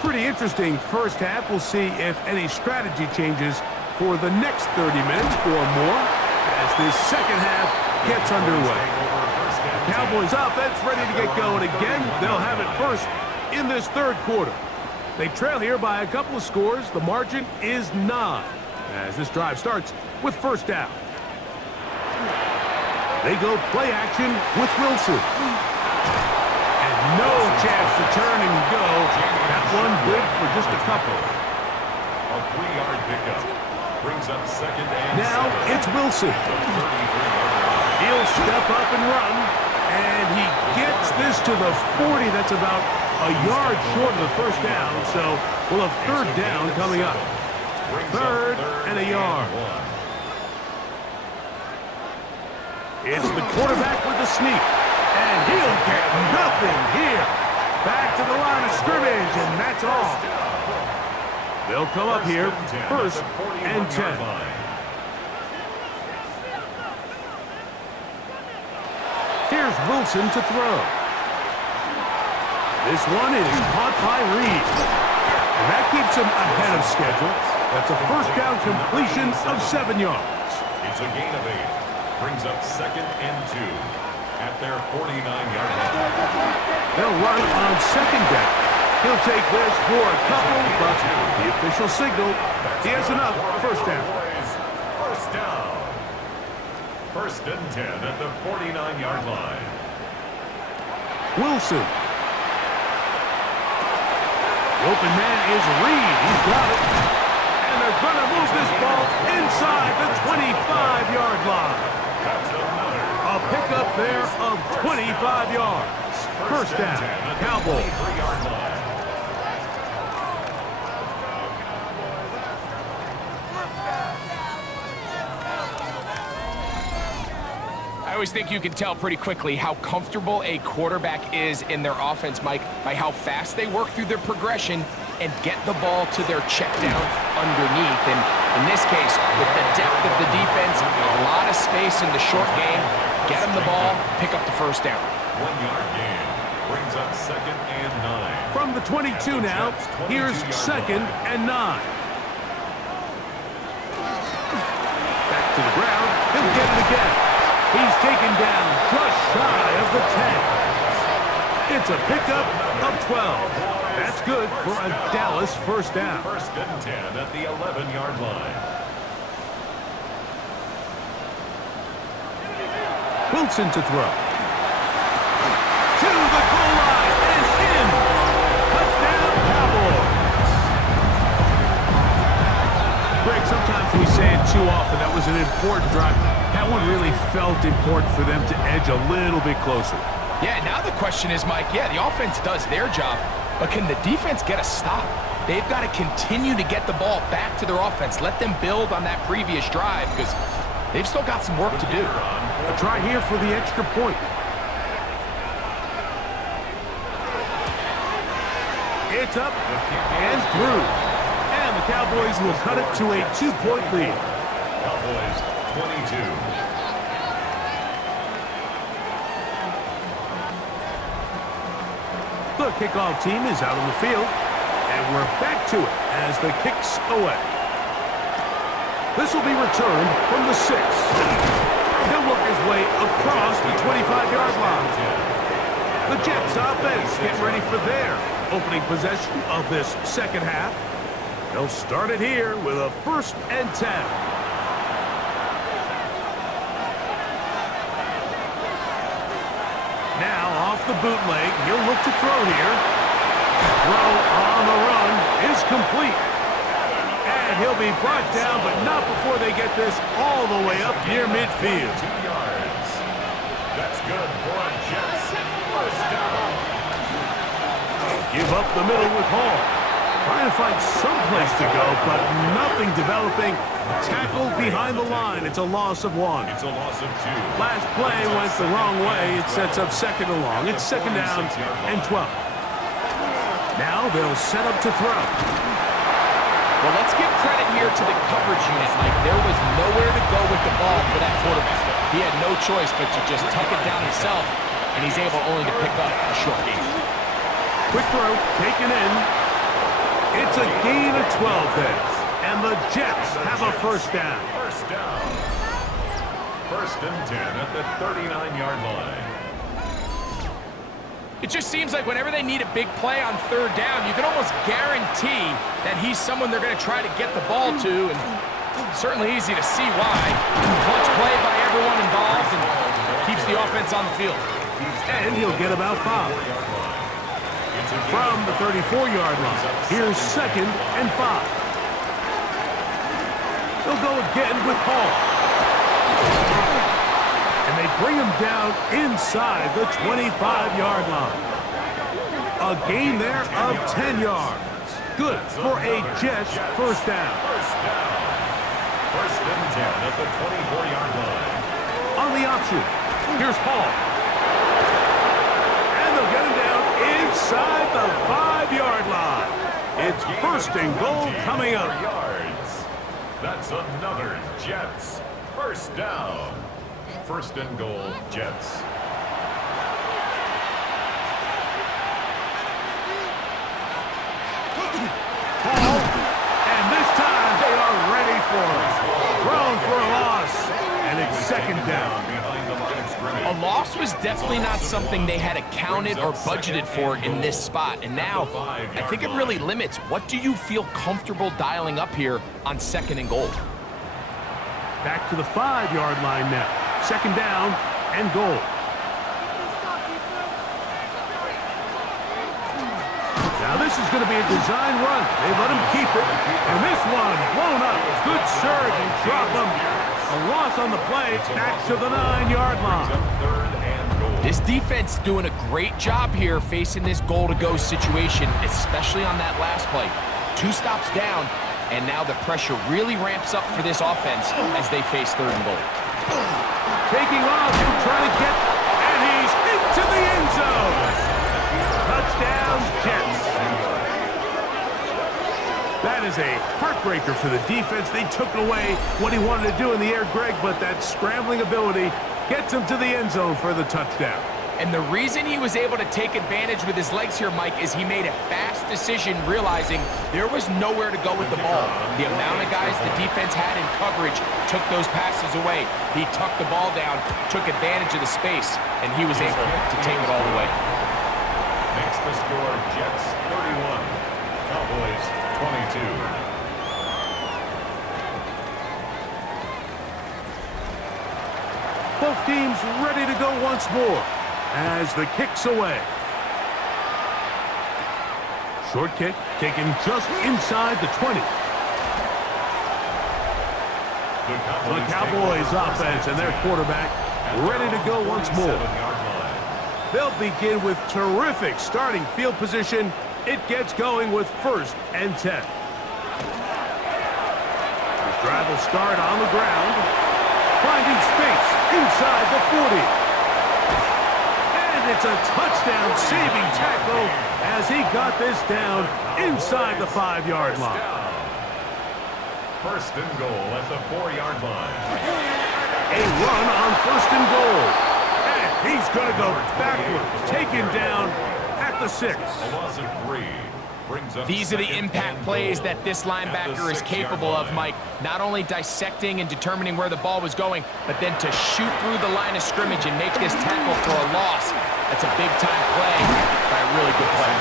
Pretty interesting first half. We'll see if any strategy changes for the next 30 minutes or more as this second half gets underway. The Cowboys offense ready to get going again. They'll have it first in this third quarter. They trail here by a couple of scores. The margin is 9 as this drive starts with first down. They go play action with Wilson. And no chance to turn and go. That one good for just a couple. A 3-yard pickup brings up second and now it's Wilson. He'll step up and run. And he gets this to the 40. That's about a yard short of the first down. So we'll have third down coming up. Third and a yard. It's the quarterback with the sneak. And he'll get nothing here. Back to the line of scrimmage, and that's all. They'll come up here, first and 10. Here's Wilson to throw. This one is caught by Reed. And that keeps him ahead of schedule. That's a first down completion of 7 yards. It's a gain of 8. Brings up second and 2 at their 49-yard line. They'll run on second down. He'll take this for a couple, but the official signal, he has enough. First down. First down. First and 10 at the 49-yard line. Wilson. The open man is Reed. He's got it. And they're going to move this ball inside the 25-yard line. A pickup there of 25 yards. First down, Cowboys. I always think you can tell pretty quickly how comfortable a quarterback is in their offense, Mike, by how fast they work through their progression and get the ball to their check down underneath. And in this case, with the depth of the defense, a lot of space in the short game, get them the ball, pick up the first down. 1-yard gain brings up second and 9. From the 22 now, here's second and 9. Back to the ground, he'll get it again. He's taken down just shy of the 10. It's a pickup of 12. That's good for a Dallas first down. First and 10 at the 11-yard line. Wilson to throw. To the goal line and in. Touchdown, Cowboys. Greg, sometimes we say it too often. That was an important drive. That one really felt important for them to edge a little bit closer. Yeah, now the question is, Mike, yeah, the offense does their job, but can the defense get a stop? They've got to continue to get the ball back to their offense. Let them build on that previous drive because they've still got some work to do. A try here for the extra point. It's up and through. And the Cowboys will cut it to a 2-point lead. Cowboys 22. The kickoff team is out on the field, and we're back to it as the kick's away. This will be returned from the 6. He'll work his way across the 25-yard line. The Jets offense getting ready for their opening possession of this second half. They'll start it here with a first and 10. Now off the bootleg, he'll look to throw here. Throw on the run is complete. And he'll be brought down, but not before they get this all the way up near midfield. 2 yards. That's good for a Jets first down. Give up the middle with Hall. Trying to find some place to go, but nothing developing. Tackled behind the line. It's a loss of 1. It's a loss of 2. Last play went the wrong way. It sets up second and long. It's second down and 12. Now they'll set up to throw. Well, let's give credit here to the coverage unit, Mike. There was nowhere to go with the ball for that quarterback. He had no choice but to just tuck it down himself, and he's able only to pick up a short game. Quick throw, taken in. It's a gain of 12 there. And the Jets have a first down. First down. First and 10 at the 39-yard line. It just seems like whenever they need a big play on third down, you can almost guarantee that he's someone they're going to try to get the ball to, and certainly easy to see why. Clutch play by everyone involved and keeps the offense on the field. And he'll get about 5. From the 34-yard line, here's 2nd and 5. They'll go again with Hall. And they bring him down inside the 25-yard line. A gain there of 10 yards. Good for a Jets first down. First and 10 at the 24-yard line. On the option, here's Hall. And they'll get him down inside the 5-yard line. It's first and goal coming up. That's another Jets first down. First and goal, Jets. Hall, and this time they are ready for it. Thrown for a loss, and it's 2nd down. A loss was definitely not something they had accounted or budgeted for in this spot. And now, I think it really limits. What do you feel comfortable dialing up here on 2nd and goal? Back to the 5-yard line now. 2nd down and goal. Now this is going to be a design run. They let him keep it. And this one blown up. Good surge and drop him. A loss on the play. Back to the 9-yard line. This defense doing a great job here facing this goal-to-go situation, especially on that last play. 2 stops down, and now the pressure really ramps up for this offense as they face 3rd and goal. Taking off, he'll try to get, and he's into the end zone. Touchdown, Jets. That is a heartbreaker for the defense. They took away what he wanted to do in the air, Greg, but that scrambling ability gets him to the end zone for the touchdown. And the reason he was able to take advantage with his legs here, Mike, is he made a fast decision realizing there was nowhere to go with the ball. The amount of guys the defense had in coverage took those passes away. He tucked the ball down, took advantage of the space, and he was able to take it all the way. Makes the score Jets 31, Cowboys 22. Both teams ready to go once more as the kick's away. Short kick taken just inside the 20. The Cowboys offense and their quarterback ready to go once more. They'll begin with terrific starting field position. It gets going with 1st and 10. This drive will start on the ground, finding space inside the 40. And it's a touchdown-saving tackle as he got this down inside the 5-yard line. First and goal at the 4-yard line. A run on 1st and goal. And he's going to go backwards, taken down at the 6. A loss of 3. These are the impact plays that this linebacker is capable of, Mike. Not only dissecting and determining where the ball was going, but then to shoot through the line of scrimmage and make this tackle for a loss. That's a big-time play by a really good player.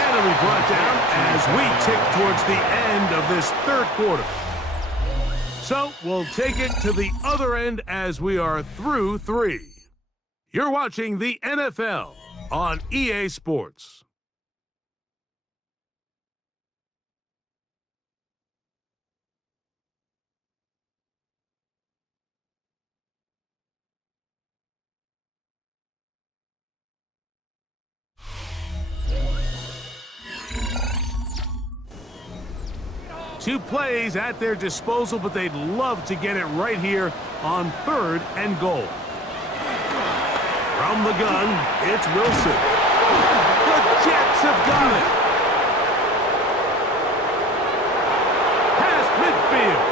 And it'll be brought down as we tick towards the end of this 3rd quarter. So we'll take it to the other end as we are through 3. You're watching the NFL on EA Sports. Two plays at their disposal, but they'd love to get it right here on 3rd and goal. From the gun, it's Wilson. The Jets have got it. Past midfield.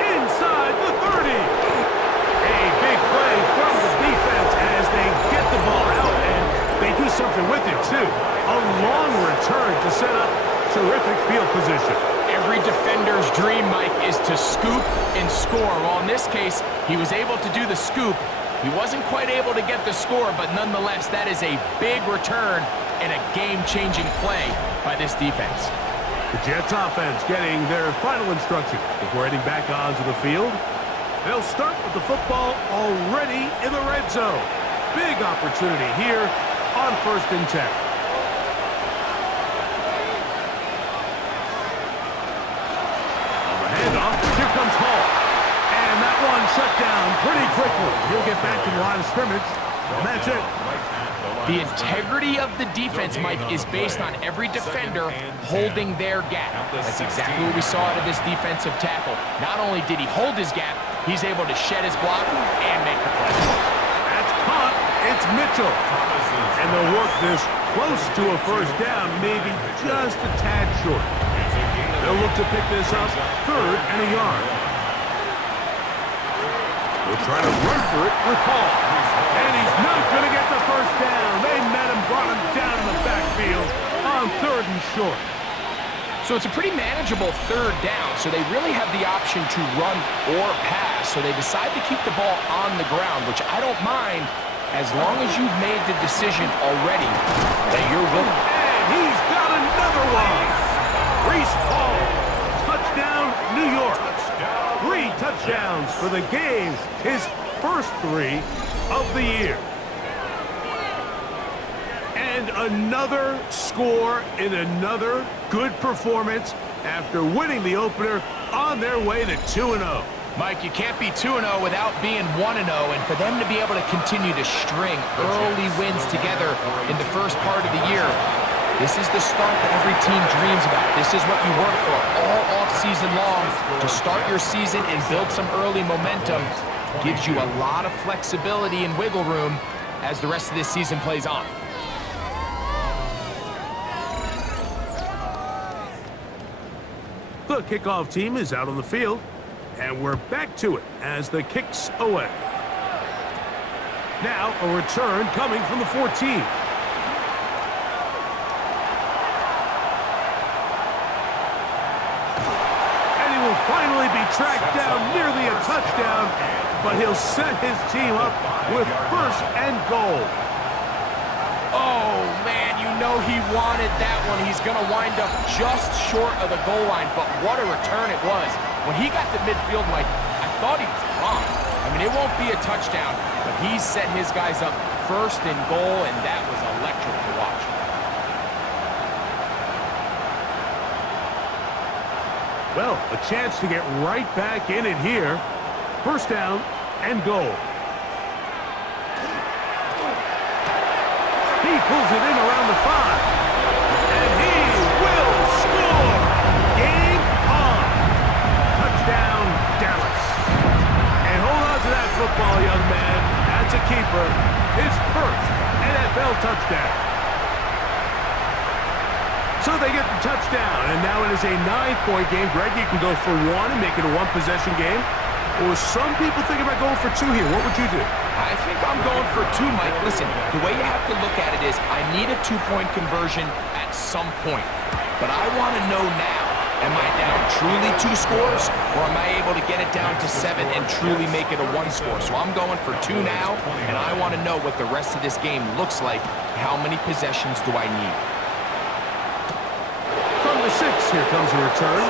Inside the 30. A big play from the defense as they get the ball out, and they do something with it, too. A long return to set up terrific field position. Every defender's dream, Mike, is to scoop and score. Well, in this case, he was able to do the scoop. He wasn't quite able to get the score, but nonetheless, that is a big return and a game-changing play by this defense. The Jets offense getting their final instructions before heading back onto the field. They'll start with the football already in the red zone. Big opportunity here on 1st and 10. On the handoff, here comes Hall. And that one shut down pretty quickly. He'll get back to the line of scrimmage, and that's it. The integrity of the defense, Mike, is based on every defender holding their gap. That's exactly what we saw out of this defensive tackle. Not only did he hold his gap, he's able to shed his block and make the play. That's caught. It's Mitchell. And they'll work this close to a first down, maybe just a tad short. They'll look to pick this up 3rd and a yard. They'll try to run for it with Hall. And he's not going to get the first down. They met him, brought him down in the backfield on 3rd and short. So it's a pretty manageable 3rd down, so they really have the option to run or pass. So they decide to keep the ball on the ground, which I don't mind as long as you've made the decision already that you're willing. And he's got another one. Reese Hall, touchdown, New York. 3 touchdowns for the game, his first 3 of the year. And another score in another good performance after winning the opener on their way to 2-0. Mike, you can't be 2-0 without being 1-0, and for them to be able to continue to string early wins together in the first part of the year, this is the start that every team dreams about. This is what you work for all off-season long. To start your season and build some early momentum gives you a lot of flexibility and wiggle room as the rest of this season plays on. The kickoff team is out on the field, and we're back to it as the kicks away. Now a return coming from the 14. Finally be tracked down, nearly a touchdown, but he'll set his team up with 1st and goal. Oh, man, you know he wanted that one. He's going to wind up just short of the goal line, but what a return it was. When he got to midfield, Mike, I thought he was gone. I mean, it won't be a touchdown, but he set his guys up 1st and goal, and that was electric to watch. Well, a chance to get right back in it here. 1st down and goal. He pulls it in around the 5. And he will score. Game on. Touchdown, Dallas. And hold on to that football, young man. That's a keeper. His 1st NFL touchdown. So they get the touchdown, and now it is a 9-point game. Greg, you can go for 1 and make it a 1-possession game. Or some people think about going for 2 here. What would you do? I think I'm going for 2, Mike. Listen, the way you have to look at it is I need a 2-point conversion at some point. But I want to know now, am I down truly 2 scores, or am I able to get it down to 7 and truly make it a 1 score? So I'm going for 2 now, and I want to know what the rest of this game looks like. How many possessions do I need? From the 6, here comes a return.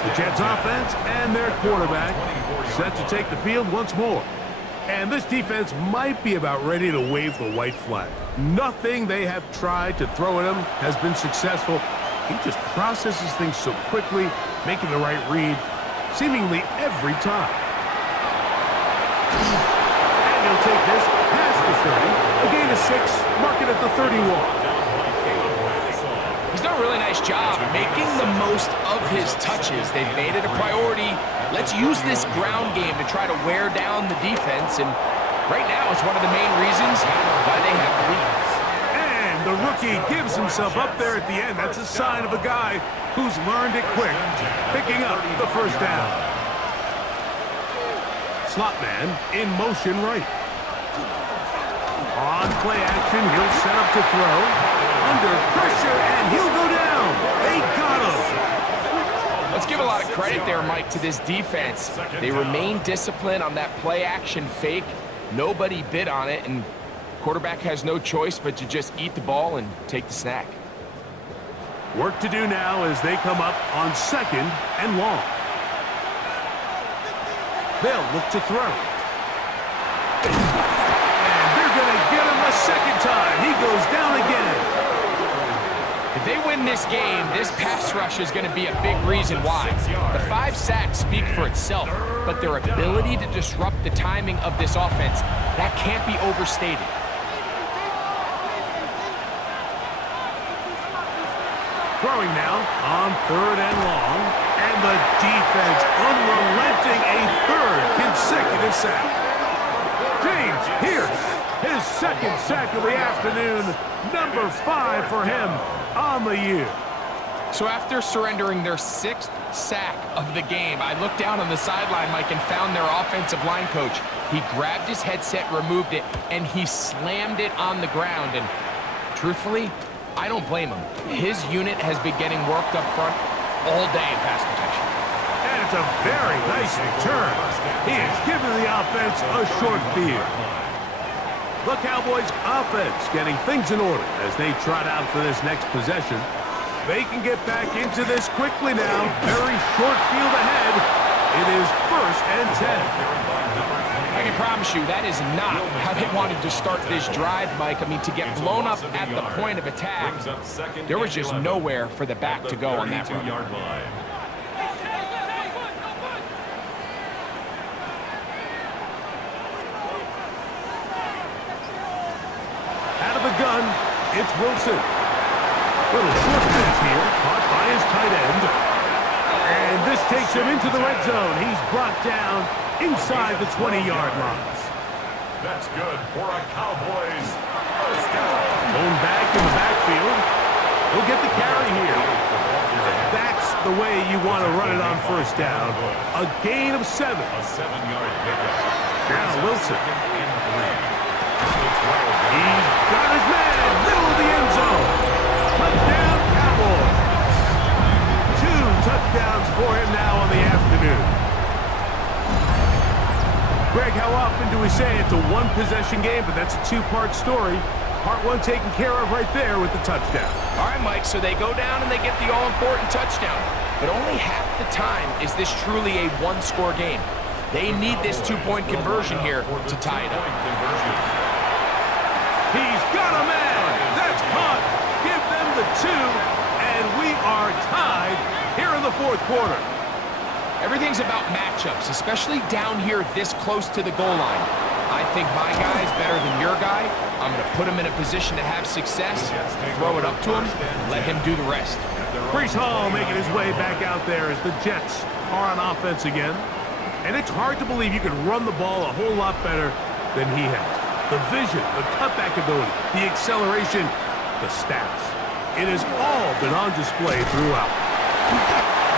The Jets offense and their quarterback set to take the field once more. And this defense might be about ready to wave the white flag. Nothing they have tried to throw at him has been successful. He just processes things so quickly, making the right read seemingly every time. And he'll take this past the 30, a gain of 6, mark it at the 31. He's done a really nice job making the most of his touches. They've made it a priority. Let's use this ground game to try to wear down the defense, and right now it's one of the main reasons why they have the lead. And the rookie gives himself up there at the end. That's a sign of a guy who's learned it quick, picking up the 1st down. Slot man in motion right. On play action, he'll set up to throw. under pressure, and he'll go down. They got him. Let's give a lot of credit there, Mike, to this defense. They remain disciplined on that play-action fake. Nobody bid on it, and quarterback has no choice but to just eat the ball and take the snack. Work to do now as they come up on 2nd and long. They'll look to throw. And they're going to get him a second time. He goes down again. If they win this game, this pass rush is going to be a big reason why. The 5 sacks speak for itself, but their ability to disrupt the timing of this offense, that can't be overstated. Throwing now on 3rd and long, and the defense unrelenting, a 3rd consecutive sack. James Pierce, his 2nd sack of the afternoon, number 5 for him on the year. So after surrendering their 6th sack of the game, I looked down on the sideline, Mike, and found their offensive line coach. He grabbed his headset, removed it, and he slammed it on the ground. And truthfully, I don't blame him. His unit has been getting worked up front all day in pass protection. And it's a very nice return. He has given the offense a short field. The Cowboys offense getting things in order as they trot out for this next possession. They can get back into this quickly now. Very short field ahead. It is 1st and 10. I can promise you that is not how they wanted to start this drive, Mike. I mean, to get blown up at the point of attack, there was just nowhere for the back to go on that run. Out of the gun, it's Wilson. Little short pass here, caught by his tight end. And this takes him into the red zone. He's brought down inside the 20-yard line. That's good for a Cowboys first down. Going back in the backfield. He'll get the carry here. That's the way you want to run it on 1st down. A gain of 7. A 7-yard pickup. Now Wilson. He's got his man, middle of the end zone. Touchdown, Cowboys. 2 touchdowns for him now on the afternoon. Greg, how often do we say it's a 1-possession game, but that's a 2-part story? Part 1 taken care of right there with the touchdown. All right, Mike, so they go down and they get the all-important touchdown. But only half the time is this truly a 1-score game. They need this 2-point conversion here to tie it up. He's got a man. That's caught. Give them the 2, and we are tied here in the 4th quarter. Everything's about matchups, especially down here this close to the goal line. I think my guy is better than your guy. I'm going to put him in a position to have success, throw it up to him, and let him do the rest. Breece Hall making his way back out there as the Jets are on offense again. And it's hard to believe you can run the ball a whole lot better than he has. The vision, the cutback ability, the acceleration, the stats. It has all been on display throughout.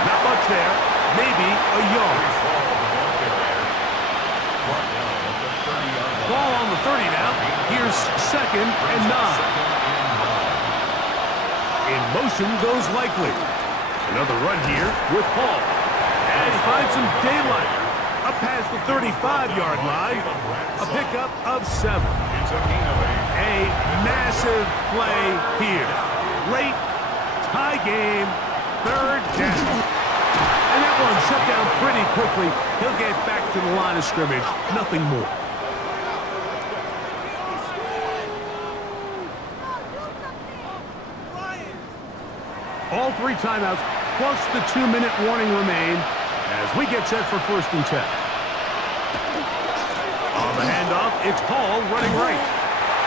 Not much there. Maybe a yard. Ball on the 30 now. Here's 2nd and 9. In motion goes Likely. Another run here with Hall. And he finds some daylight. Up past the 35-yard line. A pickup of 7. A massive play here. Late, tie game, 3rd down. And that one shut down pretty quickly. He'll get back to the line of scrimmage. Nothing more. All 3 timeouts plus the 2-minute warning remain as we get set for 1st and 10. On the handoff, it's Hall running right.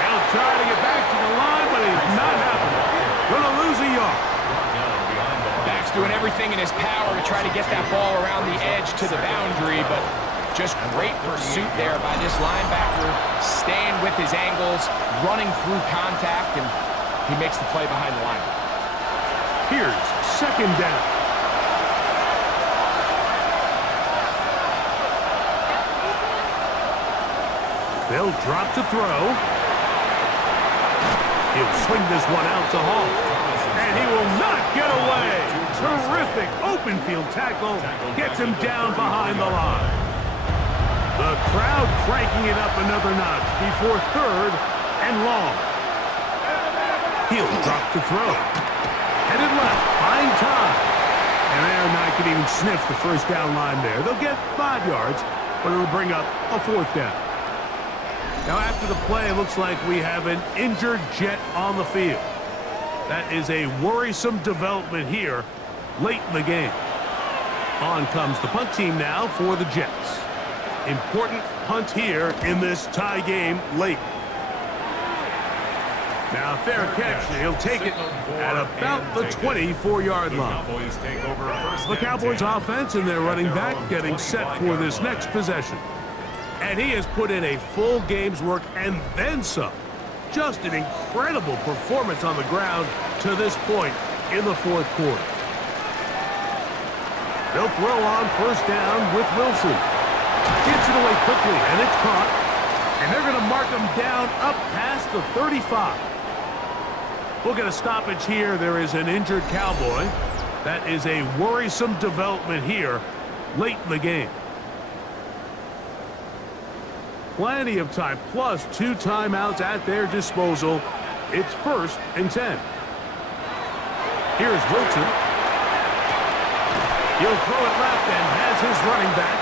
He'll try to get back to the line, but it's not happening. Gonna lose a yard. Doing everything in his power to try to get that ball around the edge to the boundary, but just great pursuit there by this linebacker, staying with his angles, running through contact, and he makes the play behind the line. Here's 2nd down. They'll drop to throw. He'll swing this one out to Hall. And he will not get away. Terrific open field tackle. Gets him down behind the line. The crowd cranking it up another notch before third and long. He'll drop to throw. Headed left, buying time. And they're not going to even sniff the first down line there. They'll get 5 yards, but it'll bring up a 4th down. Now after the play, it looks like we have an injured Jet on the field. That is a worrisome development here late in the game. On comes the punt team now for the Jets. Important punt here in this tie game late. Now fair catch. He'll take it at about the 24-yard line. The Cowboys offense and their running back getting set for this next possession. And he has put in a full game's work and then some. Just an incredible performance on the ground to this point in the 4th quarter. They'll throw on first down with Wilson. Gets it away quickly, and it's caught. And they're going to mark him down up past the 35. We'll get a stoppage here. There is an injured Cowboy. That is a worrisome development here late in the game. Plenty of time, plus 2 timeouts at their disposal. It's 1st and 10. Here's Wilson. He'll throw it left and has his running back.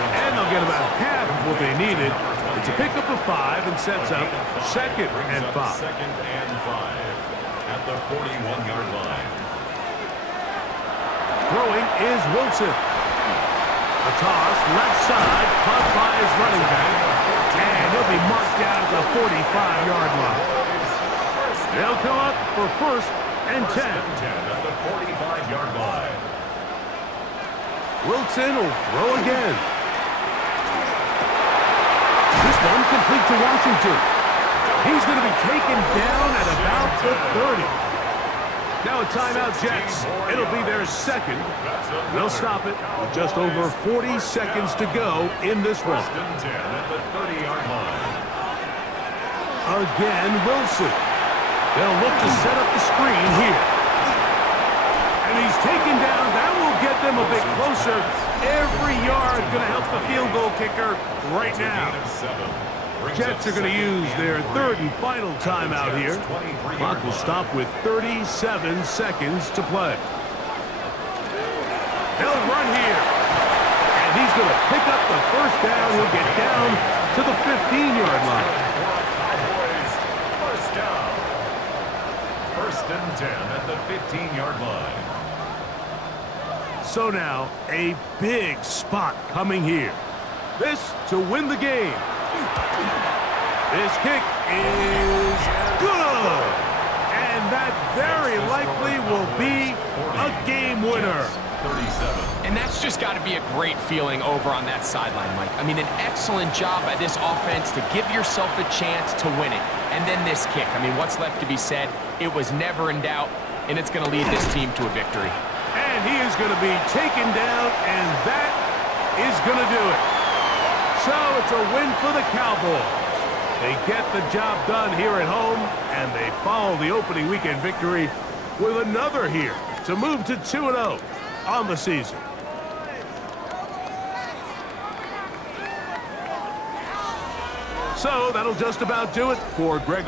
And they'll get about half of what they needed. It's a pickup of 5 and sets up 2nd and 5. 2nd and 5 at the 41-yard line. Throwing is Wilson. A toss, left side, caught by his running back. And he'll be marked down at the 45-yard line. They'll come up for 1st and 10. At the 45-yard line. Wilson will throw again. This one complete to Washington. He's going to be taken down at about the 30. Now a timeout, Jets. It'll be their 2nd. They'll stop it with just over 40 seconds to go in this one. 1st and 10 at the 30-yard line. Again, Wilson. They'll look to set up the screen here. And he's taken down. That will get them a bit closer. Every yard going to help the field goal kicker right now. Jets are going to use their 3rd and final timeout here. Clock will stop with 37 seconds to play. They'll run here. And he's going to pick up the 1st down. He'll get down to the 15-yard line. Cowboys, 1st down. 1st and 10 at the 15-yard line. So now, a big spot coming here. This to win the game. This kick is good. And that very likely will be a game winner. 37. And that's just got to be a great feeling over on that sideline, Mike. I mean, an excellent job by this offense to give yourself a chance to win it. And then this kick. I mean, what's left to be said? It was never in doubt, and it's going to lead this team to a victory. And he is going to be taken down, and that is going to do it. So it's a win for the Cowboys. They get the job done here at home, and they follow the opening weekend victory with another here to move to 2-0 on the season. So that'll just about do it for Greg.